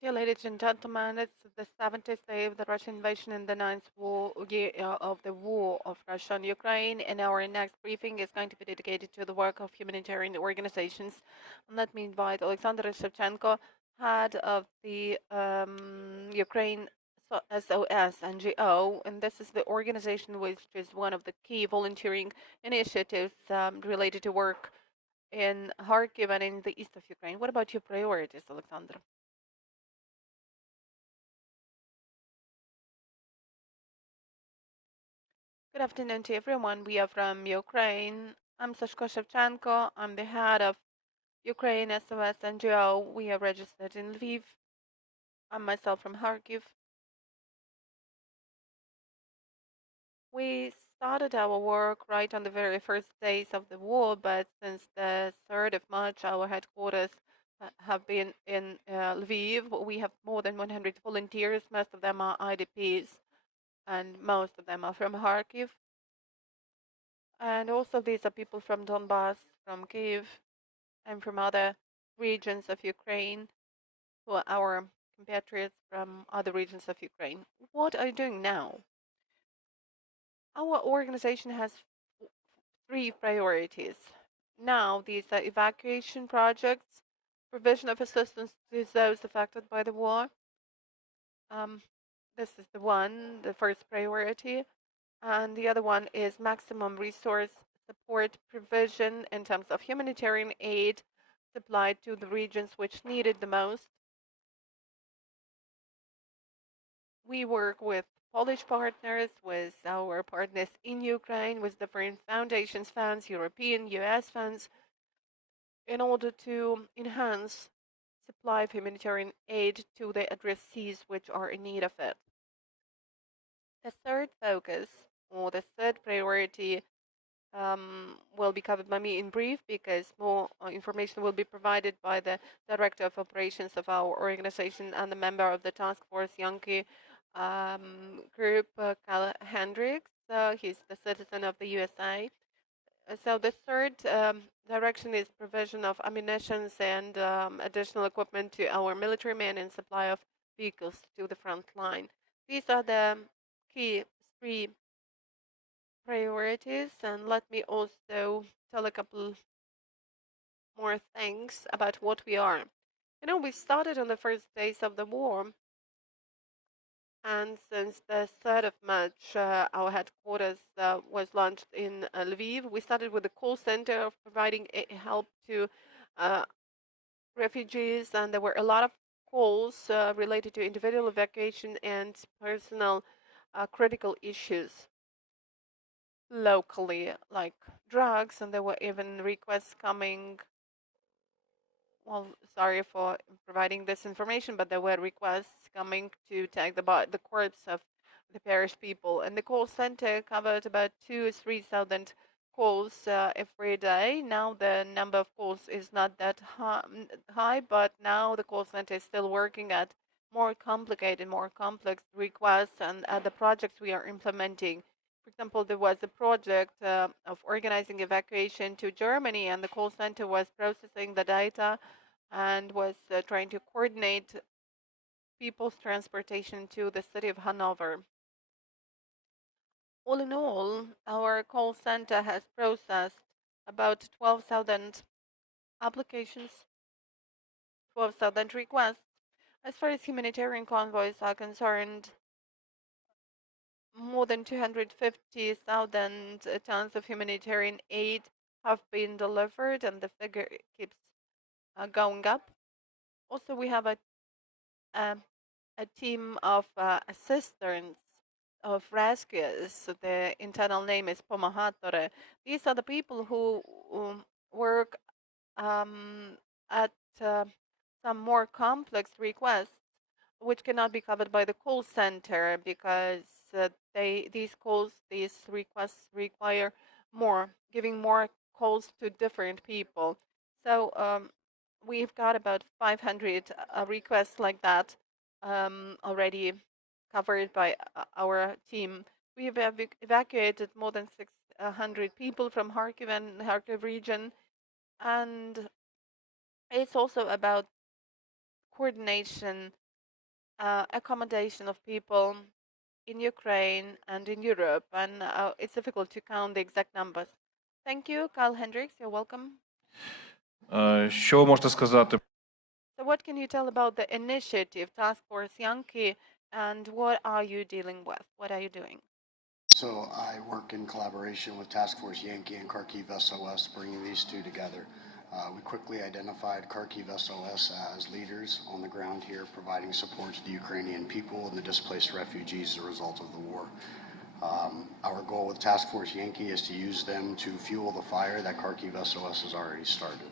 Dear ladies and gentlemen, it's the 70th day of the Russian invasion and the year of the war of Russia and Ukraine, and our next briefing is going to be dedicated to the work of humanitarian organizations. And let me invite Oleksandr Shevchenko, head of the Ukraine SOS NGO, and this is the organization which is one of the key volunteering initiatives related to work in Kharkiv and in the east of Ukraine. What about your priorities, Alexander? Good afternoon to everyone. We are from Ukraine. I'm Sashko Shevchenko. I'm the head of Ukraine SOS NGO. We are registered in Lviv. I'm myself from Kharkiv. We started our work right on the very first days of the war, but since the 3rd of March, our headquarters have been in Lviv. We have more than 100 volunteers. Most of them are IDPs, and most of them are from Kharkiv. And also, these are people from Donbass, from Kiev, and from other regions of Ukraine who are our compatriots from other regions of Ukraine. What are you doing now? Our organization has three priorities. Now, these are evacuation projects, provision of assistance to those affected by the war. This is the first priority. And the other one is maximum resource support provision in terms of humanitarian aid supplied to the regions which need it the most. We work with Polish partners, with our partners in Ukraine, with different foundations, funds, European, US funds, in order to enhance supply of humanitarian aid to the addressees which are in need of it. The third focus, or the third priority, will be covered by me in brief because more information will be provided by the Director of Operations of our organization and the member of the Task Force Yankee group, Kiel Hendricks. He's the citizen of the USA. So the third direction is provision of ammunition and additional equipment to our military men and supply of vehicles to the front line. These are the key three priorities, and let me also tell a couple more things about what we are. We started on the first days of the war, and since the 3rd of March, our headquarters was launched in Lviv. We started with the call center of providing help to uh, refugees, and there were a lot of calls related to individual evacuation and personal critical issues locally, like drugs, and there were even requests coming. Well, sorry for providing this information, but there were requests coming to take the corpse of the perished people, and the call center covered about 2,000 to 3,000 calls every day. Now the number of calls is not that high, but now the call center is still working at more complicated, more complex requests and the projects we are implementing. For example, there was a project of organizing evacuation to Germany, and the call center was processing the data and was trying to coordinate people's transportation to the city of Hanover. All in all, our call center has processed about 12,000 applications, 12,000 requests. As far as humanitarian convoys are concerned, more than 250,000 tons of humanitarian aid have been delivered, and the figure keeps going up. Also, we have a team of assistants, of rescuers. The internal name is Pomahatore. These are the people who work at some more complex requests, which cannot be covered by the call center because these requests require giving more calls to different people. So we've got about 500 requests like that already covered by our team. We have evacuated more than 600 people from Kharkiv and Kharkiv region, and it's also about coordination accommodation of people in Ukraine and in Europe, and it's difficult to count the exact numbers. Thank you, Kiel Hendricks. You're welcome. Що ви можете сказати? So what can you tell about the initiative Task Force Yankee, and what are you dealing with? What are you doing? So I work in collaboration with Task Force Yankee and Kharkiv SOS, bringing these two together. We quickly identified Kharkiv SOS as leaders on the ground here, providing support to the Ukrainian people and the displaced refugees as a result of the war. Our goal with Task Force Yankee is to use them to fuel the fire that Kharkiv SOS has already started.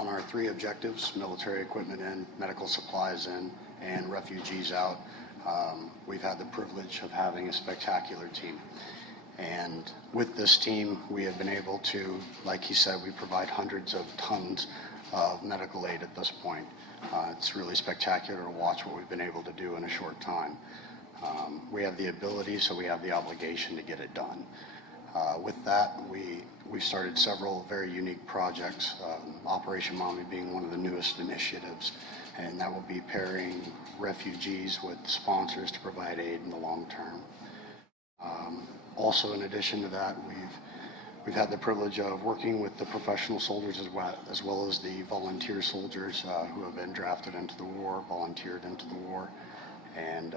On our three objectives, military equipment in, medical supplies in, and refugees out, we've had the privilege of having a spectacular team. And with this team, we have been able to, like he said, we provide hundreds of tons of medical aid at this point. It's really spectacular to watch what we've been able to do in a short time. We have the ability, so we have the obligation to get it done. With that, we started several very unique projects, Operation Mommy being one of the newest initiatives, and that will be pairing refugees with sponsors to provide aid in the long term. Also, in addition to that, we've had the privilege of working with the professional soldiers as well as the volunteer soldiers who have been drafted into the war, volunteered into the war, and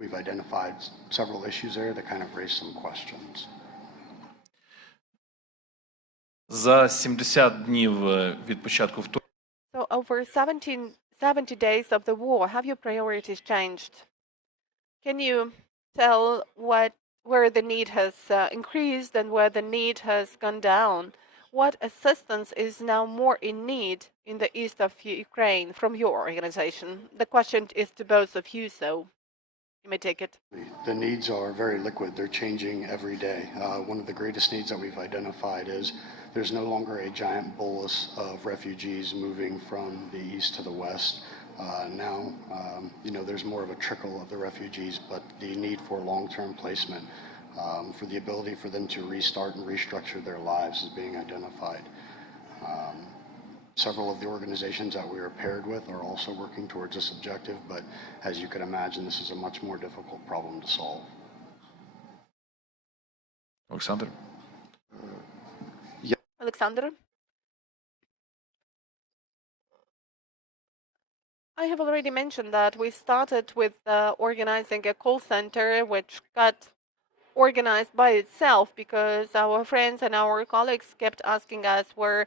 we've identified several issues there that kind of raise some questions. За 70 днів від початку вторгнення So over 70 days of the war, have your priorities changed? Can you tell where the need has increased and where the need has gone down? What assistance is now more in need in the east of Ukraine from your organization? The question is to both of you, so you may take it. The needs are very liquid. They're changing every day. One of the greatest needs that we've identified is there's no longer a giant bolus of refugees moving from the east to the west. Now, there's more of a trickle of the refugees, but the need for long-term placement, for the ability for them to restart and restructure their lives is being identified. Several of the organizations that we are paired with are also working towards this objective, but as you can imagine, this is a much more difficult problem to solve. Олександр? Oleksandr? I have already mentioned that we started with organizing a call center, which got organized by itself because our friends and our colleagues kept asking us where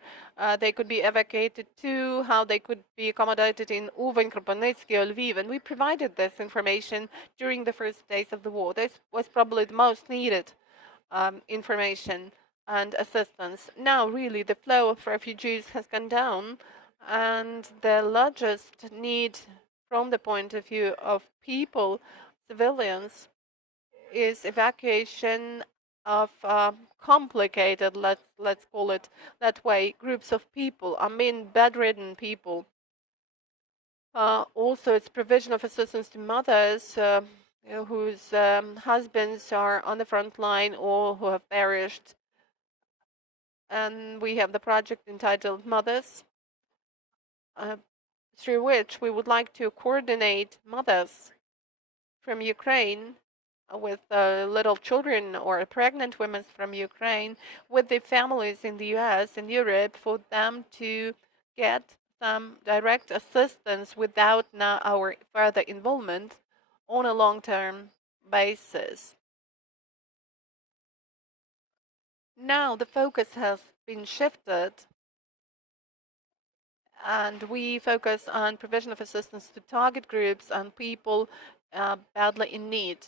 they could be evacuated to, how they could be accommodated in Uven, Kropyvnytskyi, or Lviv, and we provided this information during the first days of the war. This was probably the most needed information and assistance. Now, really, the flow of refugees has gone down, and the largest need from the point of view of people, civilians, is evacuation of complicated, let's call it that way, groups of people. I mean, bedridden people. Also, it's provision of assistance to mothers whose husbands are on the front line or who have perished. And we have the project entitled Mothers, through which we would like to coordinate mothers from Ukraine with little children or pregnant women from Ukraine with their families in the US and Europe for them to get some direct assistance without our further involvement on a long-term basis. Now the focus has been shifted, and we focus on provision of assistance to target groups and people badly in need.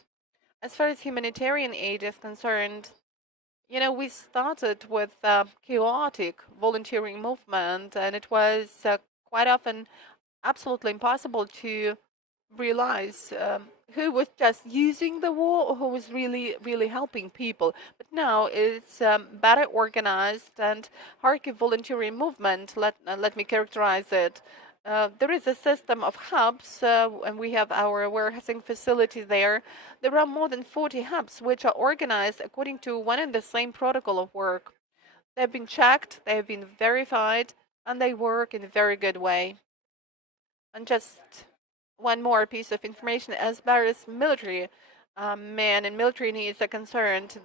As far as humanitarian aid is concerned, we started with a chaotic volunteering movement, and it was quite often absolutely impossible to realize who was just using the war or who was really, really helping people. But now it's better organized, and Kharkiv volunteering movement, let me characterize it. There is a system of hubs, and we have our warehousing facility there. There are more than 40 hubs which are organized according to one and the same protocol of work. They've been checked, they've been verified, and they work in a very good way. And just one more piece of information: as far as military men and military needs are concerned,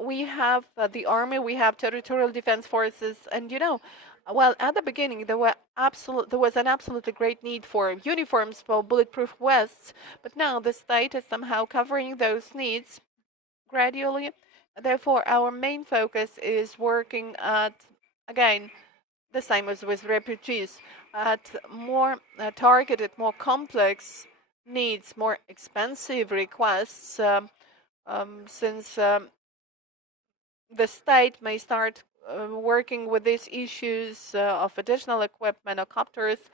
we have the army, we have territorial defense forces, and well, at the beginning there was an absolutely great need for uniforms, for bulletproof vests, but now the state is somehow covering those needs gradually. Therefore, our main focus is working at, again, the same as with refugees, at more targeted, more complex needs, more expensive requests, since the state may start working with these issues of additional equipment or copters,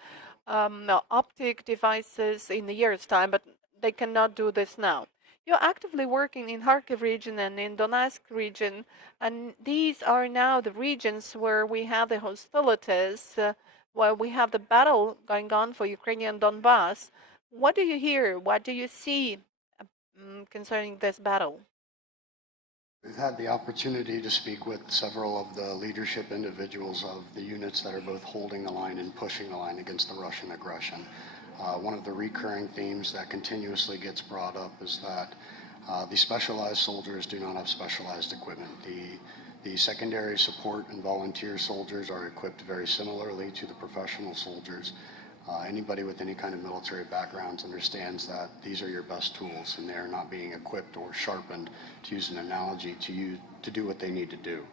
or optic devices in a year's time, but they cannot do this now. You're actively working in Kharkiv region and in Donetsk region, and these are now the regions where we have the hostilities, where we have the battle going on for Ukrainian Donbass. What do you hear? What do you see concerning this battle? We've had the opportunity to speak with several of the leadership individuals of the units that are both holding the line and pushing the line against the Russian aggression. One of the recurring themes that continuously gets brought up is that the specialized soldiers do not have specialized equipment. The secondary support and volunteer soldiers are equipped very similarly to the professional soldiers. Anybody with any kind of military background understands that these are your best tools, and they are not being equipped or sharpened, to use an analogy, to do what they need to do.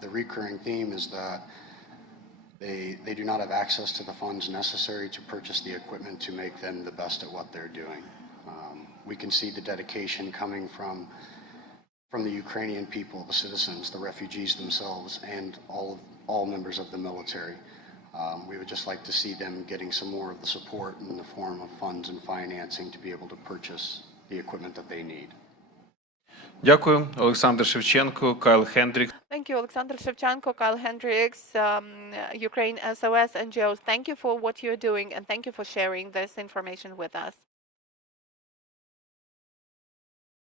The recurring theme is that they do not have access to the funds necessary to purchase the equipment to make them the best at what they're doing. We can see the dedication coming from the Ukrainian people, the citizens, the refugees themselves, and all members of the military. We would just like to see them getting some more of the support in the form of funds and financing to be able to purchase the equipment that they need. Дякую, Олександр Шевченко, Кайл Хендрікс. Thank you, Oleksandr Shevchenko, Kiel Hendricks, Ukraine SOS NGO. Thank you for what you're doing, and thank you for sharing this information with us.